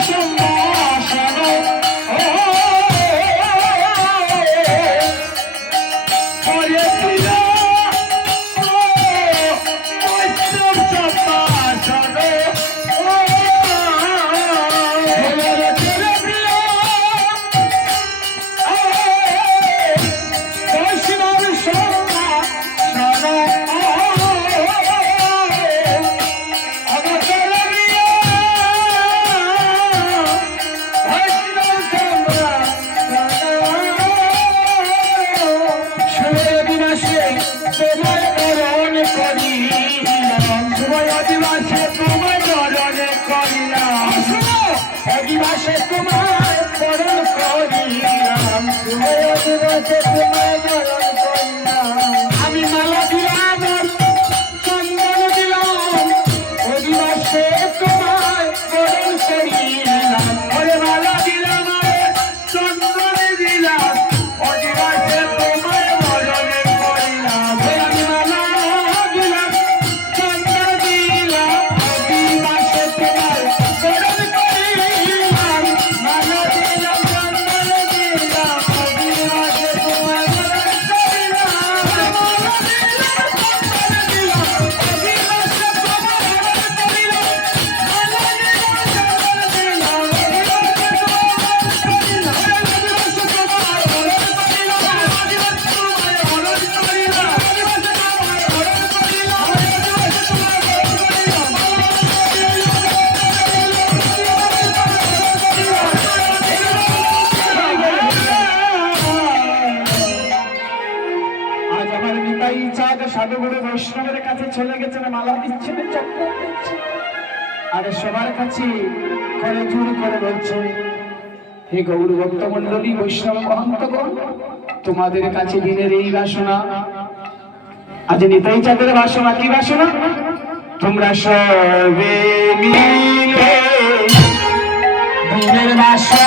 সম্ভাষণ তোমার করণ করিলাম। তুমি দিবসে সাধুগুরু বৈষ্ণবের কাছে চলে গেছেন মালা দিচ্ছেন চক্কর দিচ্ছেন আরে সবার কাছে করে জোর করে বলছে, হে গৌর ভক্ত মন্ডলী বৈষ্ণব মহন্তগণ, তোমাদের কাছে দিনের এই বাসনা। আজ নিতাই চাঁদের বাসনা, কি বাসনা? তোমরা সবে মিলে দিনের বাসনা।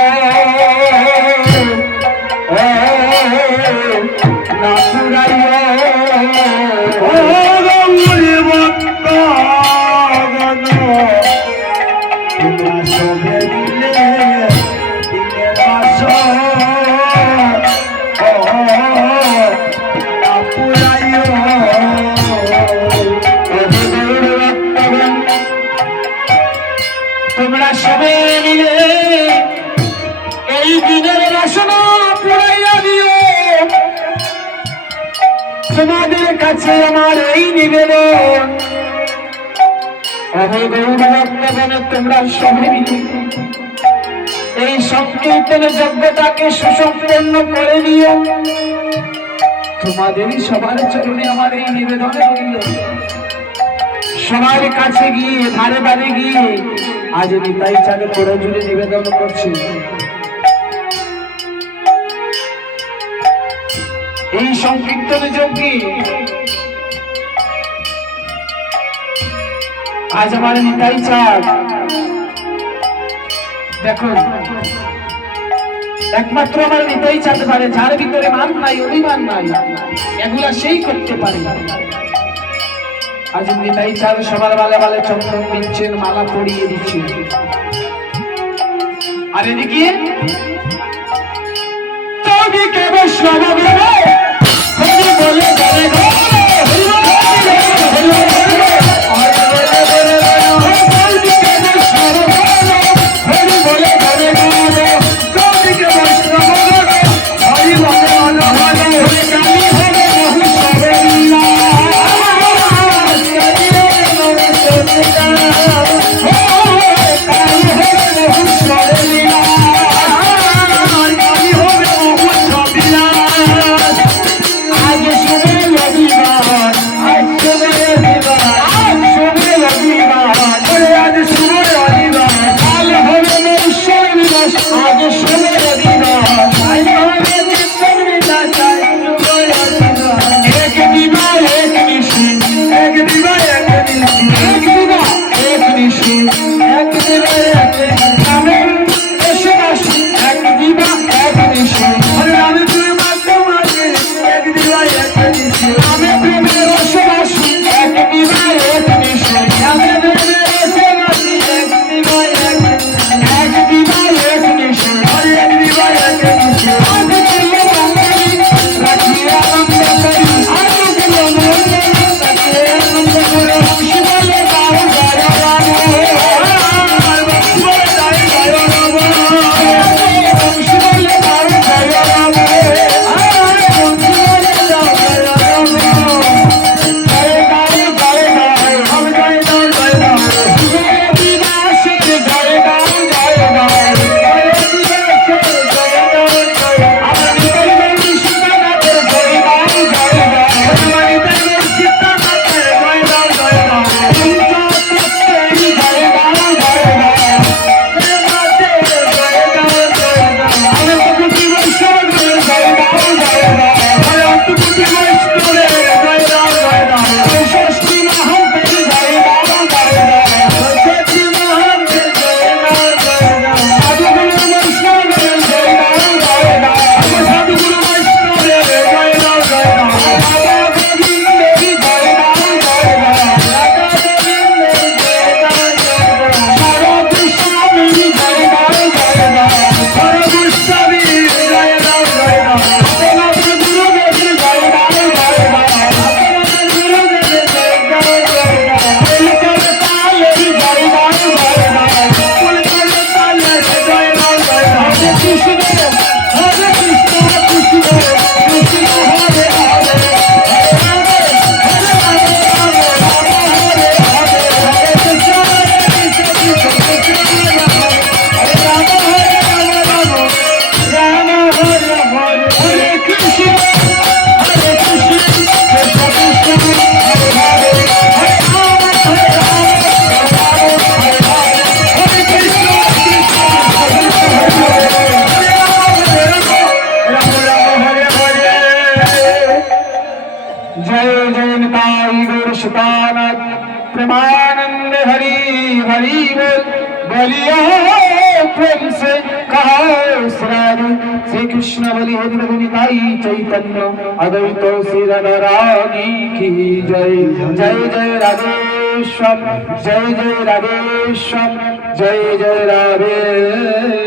কাছে আমার এই নিবেদন। তোমরা সবে মিলে এই সংকীর্তন যোগ্যতাকে সুসম্পন্ন করে দিও তোমাদেরই সবার চরণে আমার এই নিবেদন সবার কাছে গিয়ে ধারে ধারে গিয়ে, আজ নিতাই চাঁদে করে জুড়ে নিবেদন করছি। এই সংকীর্তন যোগ্যে আজ আমার নিতাই চাঁদ। দেখুন, একমাত্র আমার নিতাই চাঁদ পারে, যার ভিতরে মান নাই, অভিমান নাই, এগুলা সেই করতে পারে। আজ নিতাই চাঁদ সবার বালে বালে চন্দন দিচ্ছেন মালা পরিয়ে দিচ্ছেন আর এদিকে? বৈষ্ণব বলে जय जय जयनताई गुरु सुतानक प्रेमानंद हरि हरि बोल बलिया प्रेम से कहा श्रारी श्री कृष्ण बलि हरि रघुनिताई चैतन्य अद्वैत श्री रानी की जय जय जय राधेश्वर जय जय राधेश्वर जय जय राधेश्वर